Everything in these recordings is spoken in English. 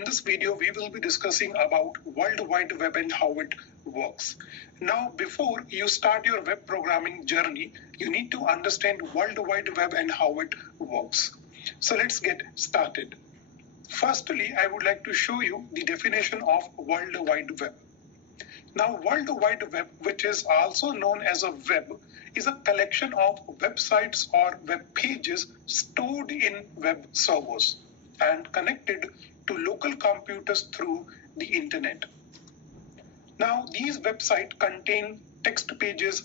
In this video, we will be discussing about World Wide Web and how it works. Now, before you start your web programming journey, you need to understand World Wide Web and how it works. So let's get started. Firstly, I would like to show you the definition of World Wide Web. Now, World Wide Web, which is also known as a web, is a collection of websites or web pages stored in web servers and connected to local computers through the internet. Now, these websites contain text pages,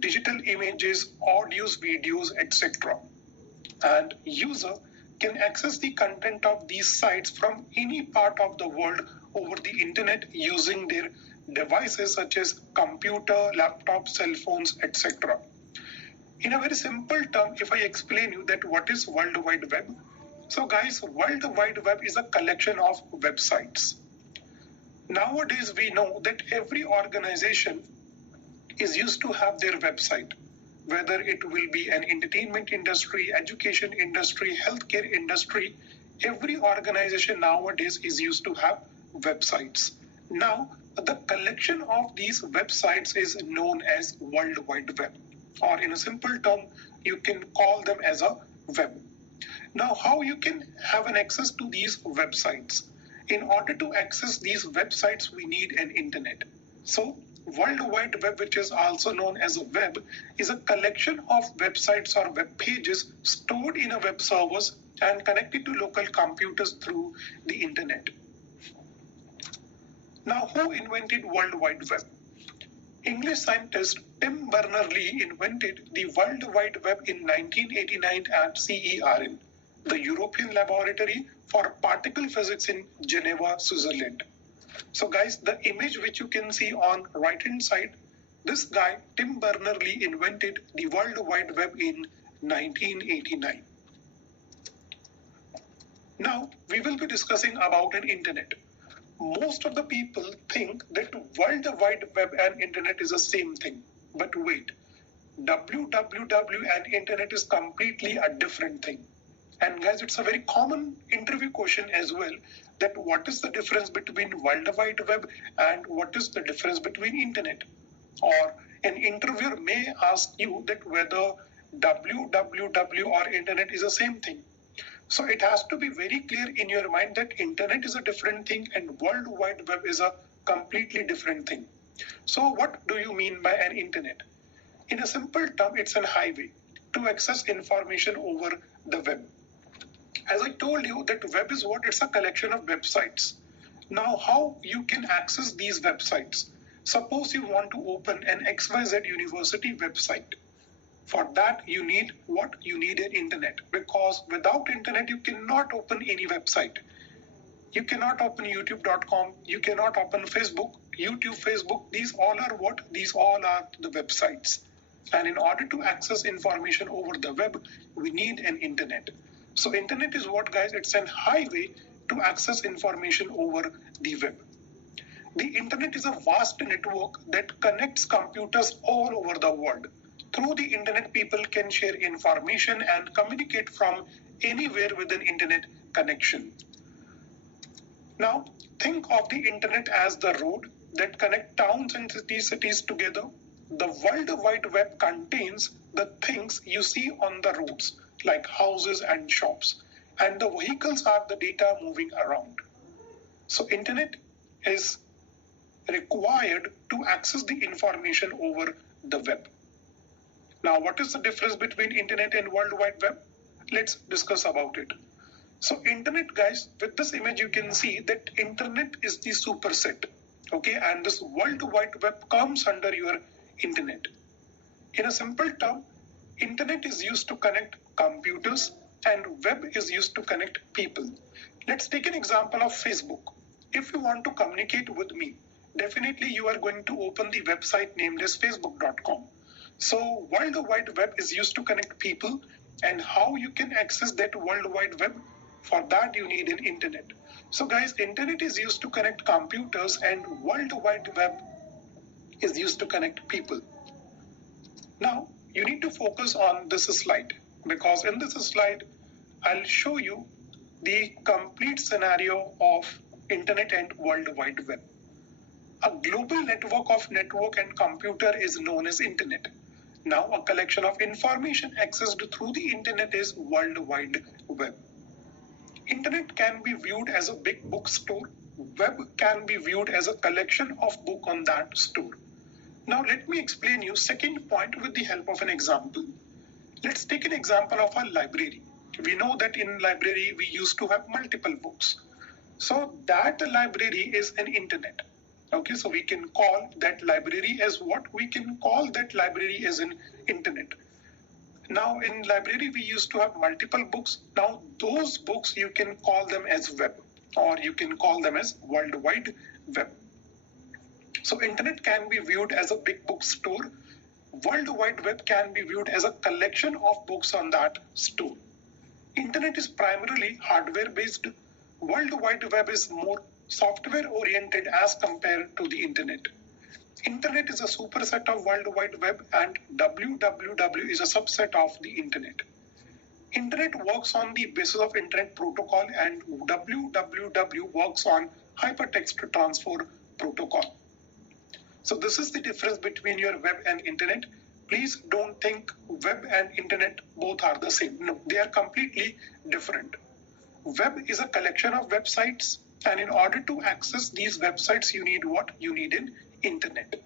digital images, audios, videos, etc. And user can access the content of these sites from any part of the world over the internet using their devices such as computer, laptop, cell phones, etc. In a very simple term, if I explain you that what is World Wide Web. So guys, World Wide Web is a collection of websites. Nowadays, we know that every organization is used to have their website, whether it will be an entertainment industry, education industry, healthcare industry. Every organization nowadays is used to have websites. Now, the collection of these websites is known as World Wide Web, or in a simple term, you can call them as a web. Now, how you can have an access to these websites? In order to access these websites, we need an internet. So, World Wide Web, which is also known as a web, is a collection of websites or web pages stored in a web servers and connected to local computers through the internet. Now, who invented World Wide Web? English scientist Tim Berners-Lee invented the World Wide Web in 1989 at CERN, the European Laboratory for Particle Physics in Geneva, Switzerland. So guys, the image which you can see on right hand side, this guy Tim Berners-Lee invented the World Wide Web in 1989. Now, we will be discussing about an internet. Most of the people think that World Wide Web and internet is the same thing. But wait, www and internet is completely a different thing. And guys, it's a very common interview question as well, that what is the difference between World Wide Web and what is the difference between internet? Or an interviewer may ask you that whether www or internet is the same thing. So it has to be very clear in your mind that internet is a different thing and World Wide Web is a completely different thing. So what do you mean by an internet? In a simple term, it's a highway to access information over the web. As I told you that web is what? It's a collection of websites. Now, how you can access these websites? Suppose you want to open an XYZ University website. For that, you need what? You need an internet, because without internet, you cannot open any website. You cannot open youtube.com. You cannot open Facebook, Facebook. These all are what? These all are the websites. And in order to access information over the web, we need an internet. So internet is what, guys? It's an highway to access information over the web. The internet is a vast network that connects computers all over the world. Through the internet, people can share information and communicate from anywhere with an internet connection. Now, think of the internet as the road that connects towns and cities together. The World Wide Web contains the things you see on the roads, like houses and shops, and the vehicles are the data moving around. So internet is required to access the information over the web. Now, what is the difference between internet and World Wide Web? Let's discuss about it. So internet, guys, with this image, you can see that internet is the superset. Okay, and this World Wide Web comes under your internet. In a simple term, internet is used to connect computers and web is used to connect people. Let's take an example of Facebook. If you want to communicate with me, definitely you are going to open the website named as facebook.com. So World Wide Web is used to connect people, and how you can access that World Wide Web? For that you need an internet. So guys, internet is used to connect computers and World Wide Web is used to connect people. Now, you need to focus on this slide, because in this slide, I'll show you the complete scenario of Internet and World Wide Web. A global network of network and computer is known as Internet. Now, a collection of information accessed through the Internet is World Wide Web. Internet can be viewed as a big bookstore. Web can be viewed as a collection of books on that store. Now let me explain you second point with the help of an example. Let's take an example of a library. We know that in library we used to have multiple books. So that library is an internet. Okay, so we can call that library as what? We can call that library as an internet. Now in library we used to have multiple books. Now those books you can call them as web, or you can call them as World Wide Web. So internet can be viewed as a big bookstore. World Wide Web can be viewed as a collection of books on that store. Internet is primarily hardware based. World Wide Web is more software oriented as compared to the internet. Internet is a superset of World Wide Web and www is a subset of the internet. Internet works on the basis of Internet Protocol and www works on Hypertext Transfer Protocol. So this is the difference between your web and internet. Please don't think web and internet both are the same. No, they are completely different. Web is a collection of websites, and in order to access these websites, you need what? You need an internet.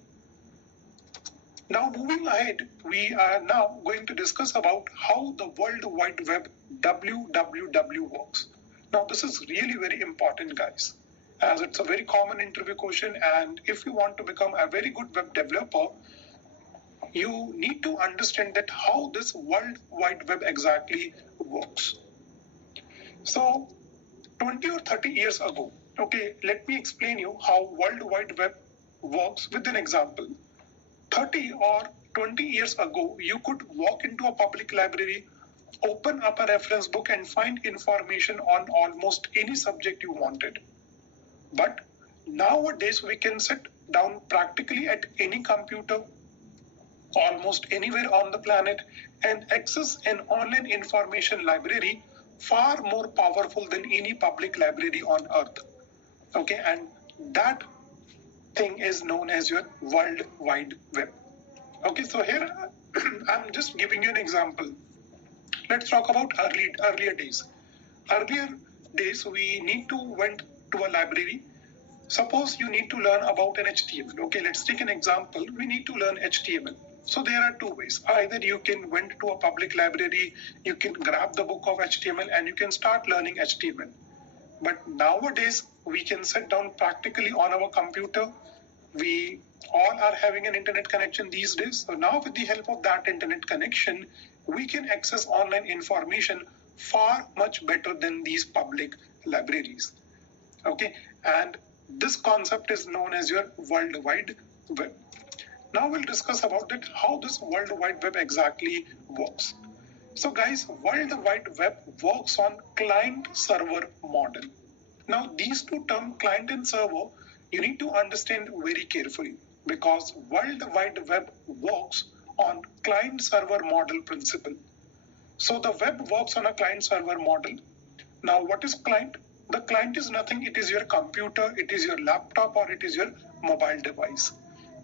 Now moving ahead, we are now going to discuss about how the World Wide Web www works. Now this is really very important, guys, as it's a very common interview question, and if you want to become a very good web developer, you need to understand that how this World Wide Web exactly works. So 20 or 30 years ago, okay, let me explain you how World Wide Web works with an example. 30 or 20 years ago, you could walk into a public library, open up a reference book and find information on almost any subject you wanted. But nowadays we can sit down practically at any computer, almost anywhere on the planet, and access an online information library far more powerful than any public library on earth. Okay, and that thing is known as your World Wide Web. Okay, so here I'm just giving you an example. Let's talk about earlier days. Earlier days we need to went to a library. Suppose you need to learn about an HTML. Okay, let's take an example. We need to learn HTML. So there are two ways. Either you can went to a public library, you can grab the book of HTML and you can start learning HTML. But nowadays we can sit down practically on our computer. We all are having an internet connection these days. So now with the help of that internet connection, we can access online information far much better than these public libraries. Okay, and this concept is known as your World Wide Web. Now we'll discuss about it, how this World Wide Web exactly works. So guys, World Wide Web works on client-server model. Now these two terms, client and server, you need to understand very carefully, because World Wide Web works on client-server model principle. So the web works on a client-server model. Now what is client? The client is nothing, it is your computer, it is your laptop, or it is your mobile device.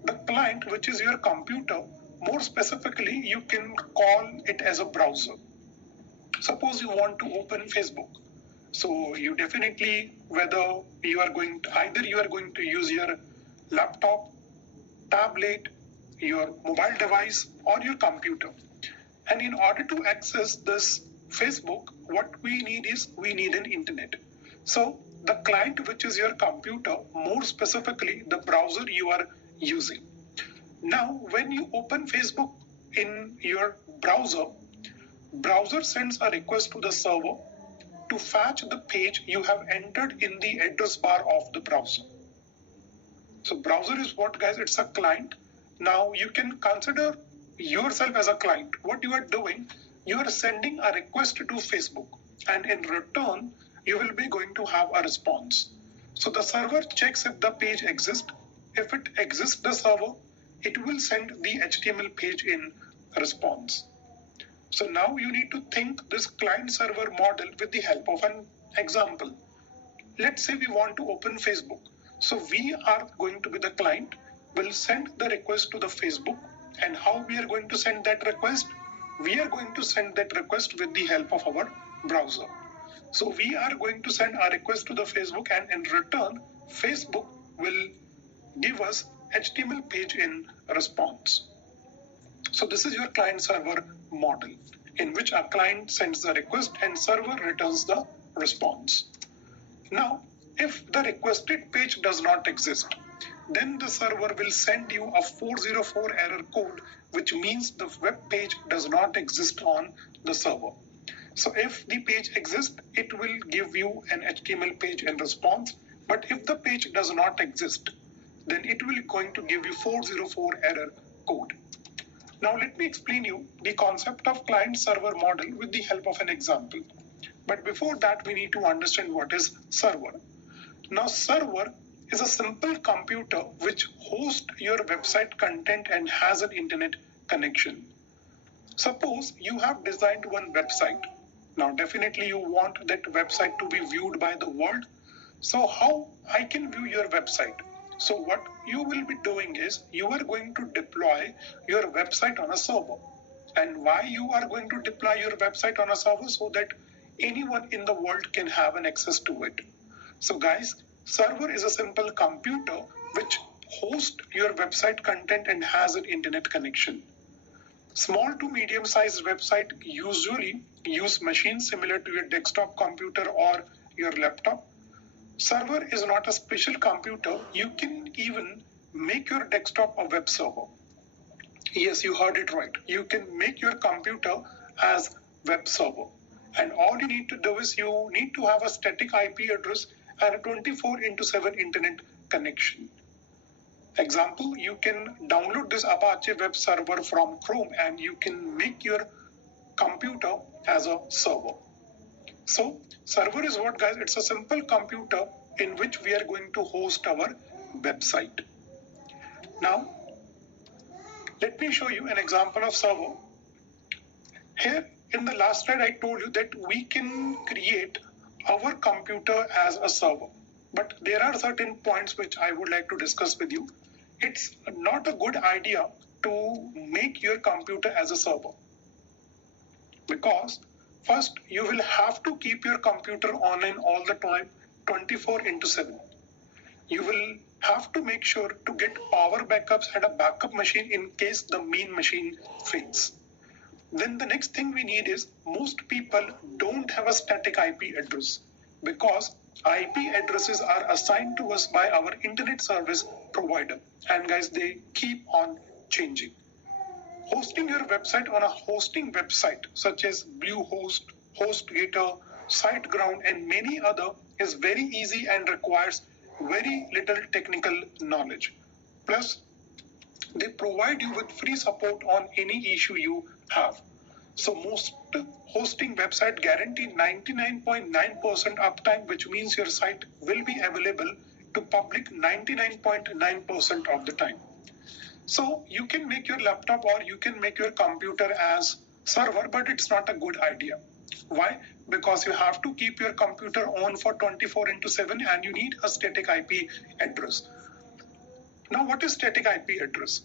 The client, which is your computer, more specifically, you can call it as a browser. Suppose you want to open Facebook. So you definitely, whether you are going to, either you are going to use your laptop, tablet, your mobile device, or your computer. And in order to access this Facebook, what we need is, we need an internet. So the client, which is your computer, more specifically the browser you are using. Now when you open Facebook in your browser sends a request to the server to fetch the page you have entered in the address bar of the browser. So browser is what, guys? It's a client. Now you can consider yourself as a client. What you are doing, you are sending a request to Facebook, and in return you will be going to have a response. So the server checks if the page exists. If it exists, the server, it will send the HTML page in response. So now you need to think this client server model with the help of an example. let's say we want to open Facebook. So we are going to be the client, will send the request to the Facebook. And how we are going to send that request? We are going to send that request with the help of our browser. So we are going to send a request to the Facebook, and in return, Facebook will give us HTML page in response. So this is your client server model, in which a client sends the request and server returns the response. Now, if the requested page does not exist, then the server will send you a 404 error code, which means the web page does not exist on the server. So if the page exists, it will give you an HTML page in response. But if the page does not exist, then it will going to give you 404 error code. Now let me explain you the concept of client-server model with the help of an example. But before that, we need to understand what is server. Now server is a simple computer which hosts your website content and has an internet connection. Suppose you have designed one website. Now definitely you want that website to be viewed by the world. So how I can view your website? So what you will be doing is you are going to deploy your website on a server. And why you are going to deploy your website on a server? So that anyone in the world can have an access to it. So guys, server is a simple computer which hosts your website content and has an internet connection. Small to medium-sized website usually use machines similar to your desktop computer or your laptop. Server is not a special computer. You can even make your desktop a web server. Yes, you heard it right. You can make your computer as web server. And all you need to do is you need to have a static IP address and a 24/7 internet connection. Example, you can download this Apache web server from Chrome and you can make your computer as a server. So server is what, guys? It's a simple computer in which we are going to host our website. Now, let me show you an example of server. Here in the last slide, I told you that we can create our computer as a server. But there are certain points which I would like to discuss with you. It's not a good idea to make your computer as a server. Because first, you will have to keep your computer online all the time, 24/7. You will have to make sure to get power backups and a backup machine in case the main machine fails. Then the next thing we need is most people don't have a static IP address because IP addresses are assigned to us by our internet service provider. And guys, they keep on changing. Hosting your website on a hosting website such as Bluehost, HostGator, SiteGround, and many other is very easy and requires very little technical knowledge. Plus, they provide you with free support on any issue you have. So most hosting website guarantee 99.9% uptime, which means your site will be available to public 99.9% of the time. So you can make your laptop or you can make your computer as server, but it's not a good idea. Why? Because you have to keep your computer on for 24/7 and you need a static IP address. Now, what is static IP address?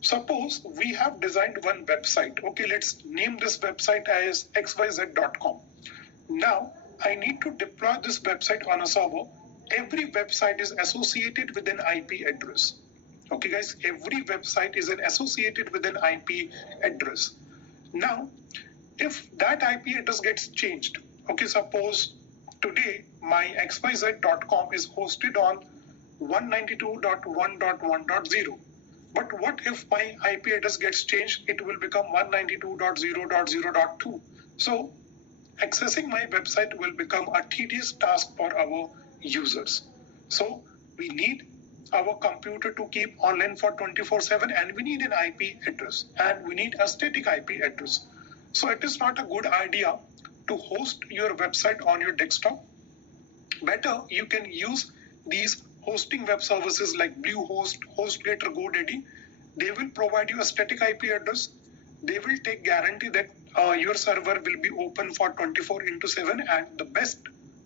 Suppose we have designed one website. Okay, let's name this website as xyz.com. Now, I need to deploy this website on a server. Every website is associated with an IP address. Okay, guys, every website is associated with an IP address. Now, if that IP address gets changed, okay, suppose today my xyz.com is hosted on 192.1.1.0. But what if my IP address gets changed? It will become 192.0.0.2. So accessing my website will become a tedious task for our users. So we need our computer to keep online for 24/7 and we need an IP address and we need a static IP address. So it is not a good idea to host your website on your desktop. Better, you can use these hosting web services like Bluehost, HostGator, GoDaddy. They will provide you a static IP address. They will take guarantee that your server will be open for 24/7 and the best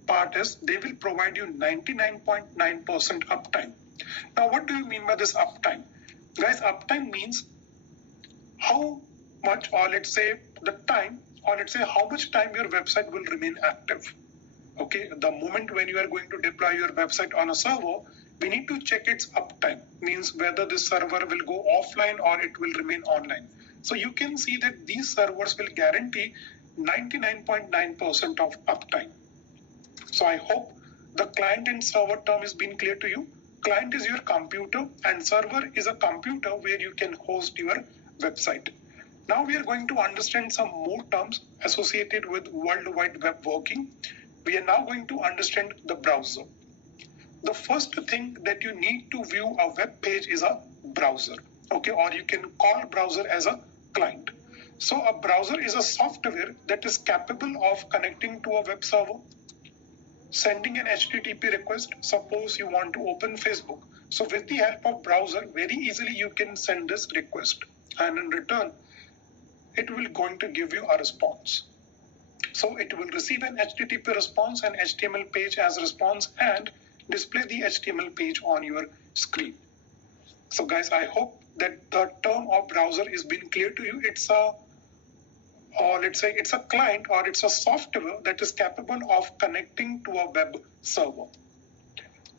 part is they will provide you 99.9% uptime. Now, what do you mean by this uptime? Guys, uptime means how much, or let's say the time, or let's say how much time your website will remain active. Okay, the moment when you are going to deploy your website on a server, we need to check its uptime, means whether this server will go offline or it will remain online. So you can see that these servers will guarantee 99.9% of uptime. So I hope the client and server term is being clear to you. Client is your computer and server is a computer where you can host your website. Now we are going to understand some more terms associated with World Wide Web working. We are now going to understand the browser. The first thing that you need to view a web page is a browser, okay, or you can call browser as a client. So a browser is a software that is capable of connecting to a web server, sending an HTTP request. Suppose you want to open Facebook. So with the help of browser, very easily you can send this request, and in return, it will going to give you a response. So it will receive an HTTP response, an HTML page as response, and display the HTML page on your screen. So guys, I hope that the term of browser is being clear to you. It's a, or let's say it's a client, or it's a software that is capable of connecting to a web server.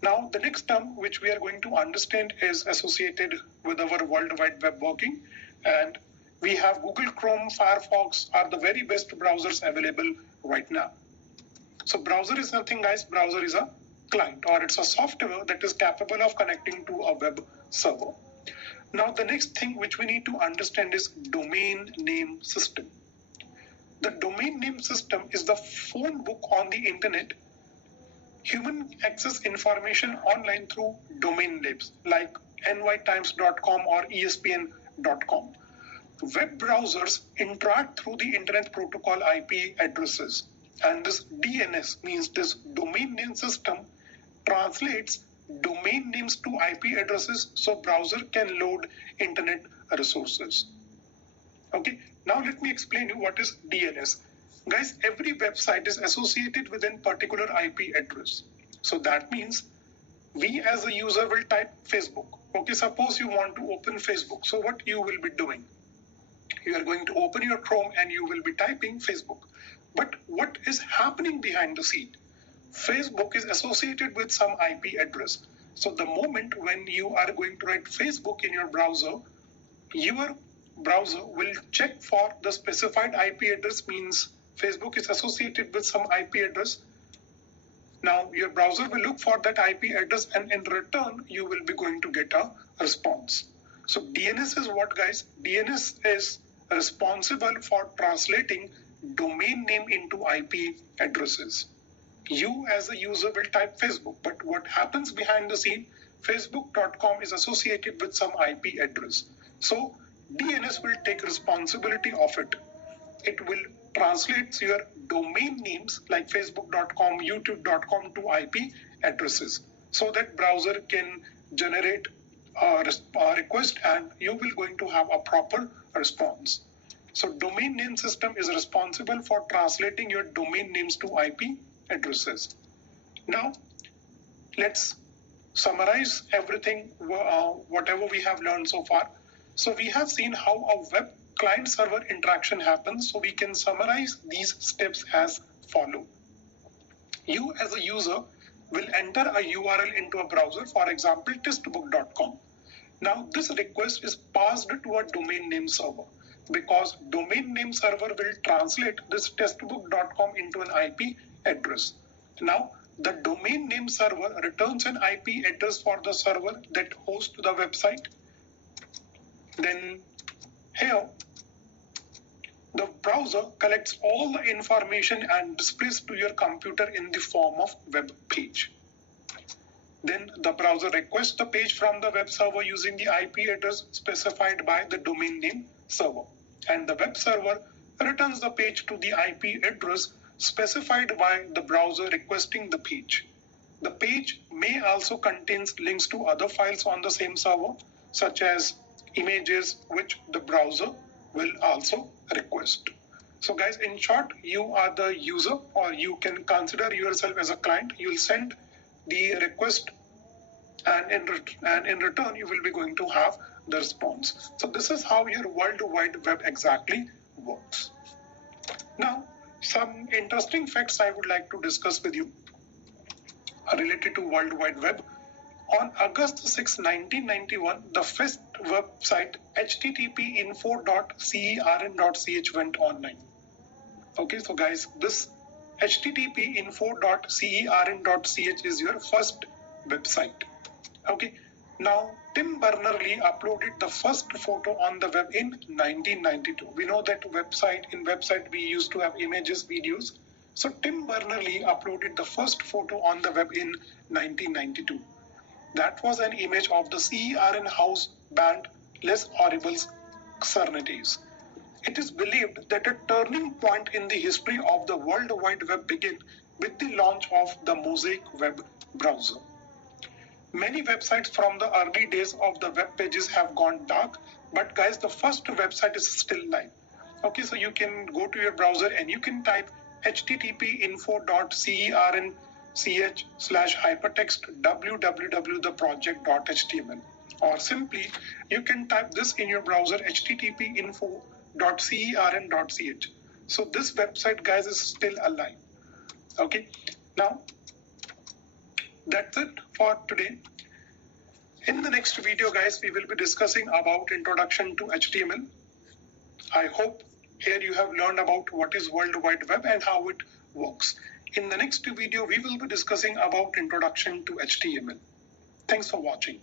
Now, the next term which we are going to understand is associated with our World Wide Web working, and we have Google Chrome, Firefox are the very best browsers available right now. So browser is nothing, guys. Browser is a client, or it's a software that is capable of connecting to a web server. Now, the next thing which we need to understand is domain name system. The domain name system is the phone book on the internet. Human access information online through domain names like nytimes.com or espn.com. Web browsers interact through the Internet Protocol IP addresses, and this DNS means this domain name system translates domain names to IP addresses so browser can load internet resources. Okay, now let me explain you what is DNS. Guys, every website is associated with a particular IP address. So that means we as a user will type Facebook. Okay, suppose you want to open Facebook. So what you will be doing? You are going to open your Chrome and you will be typing Facebook. But what is happening behind the scene? Facebook is associated with some IP address. So the moment when you are going to write Facebook in your browser will check for the specified IP address, means Facebook is associated with some IP address. Now your browser will look for that IP address, and in return, you will be going to get a response. So DNS is what, guys? DNS is responsible for translating domain name into IP addresses. You as a user will type Facebook, but what happens behind the scene? Facebook.com is associated with some IP address. So DNS will take responsibility of it. It will translate your domain names like Facebook.com, YouTube.com to IP addresses so that browser can generate a request and you will going to have a proper response. So domain name system is responsible for translating your domain names to IP addresses. Now, let's summarize everything, whatever we have learned so far. So we have seen how a web client-server interaction happens. So we can summarize these steps as follow. You as a user will enter a URL into a browser, for example, testbook.com. Now this request is passed to a domain name server because domain name server will translate this testbook.com into an IP address. Now the domain name server returns an IP address for the server that hosts the website. Then here the browser collects all the information and displays to your computer in the form of web page. Then the browser requests the page from the web server using the IP address specified by the domain name server. And the web server returns the page to the IP address specified by the browser requesting the page. The page may also contain links to other files on the same server, such as images, which the browser will also request. So guys, in short, you are the user, or you can consider yourself as a client. You'll send the request, and in return you will be going to have the response. So this is how your World Wide Web exactly works. Now, some interesting facts I would like to discuss with you related to World Wide Web. On August 6, 1991, the first website http://info.cern.ch went online. Okay, so guys, this http://info.cern.ch is your first website. Okay, now Tim Berners-Lee uploaded the first photo on the web in 1992. We know that in website we used to have images, videos. So Tim Berners-Lee uploaded the first photo on the web in 1992. That was an image of the CERN house band Les Horribles Cernities. It is believed that a turning point in the history of the World Wide Web began with the launch of the Mosaic Web Browser. Many websites from the early days of the web pages have gone dark, but guys, the first website is still live. Okay, so you can go to your browser and you can type http://info.cernch/hypertext www.theproject.html, or simply you can type this in your browser http://info.cern.ch. So this website, guys, is still alive. Okay, now that's it for today. In the next video, guys, we will be discussing about introduction to HTML. I hope here you have learned about what is World Wide Web and how it works. In the next video, we will be discussing about introduction to HTML. Thanks for watching.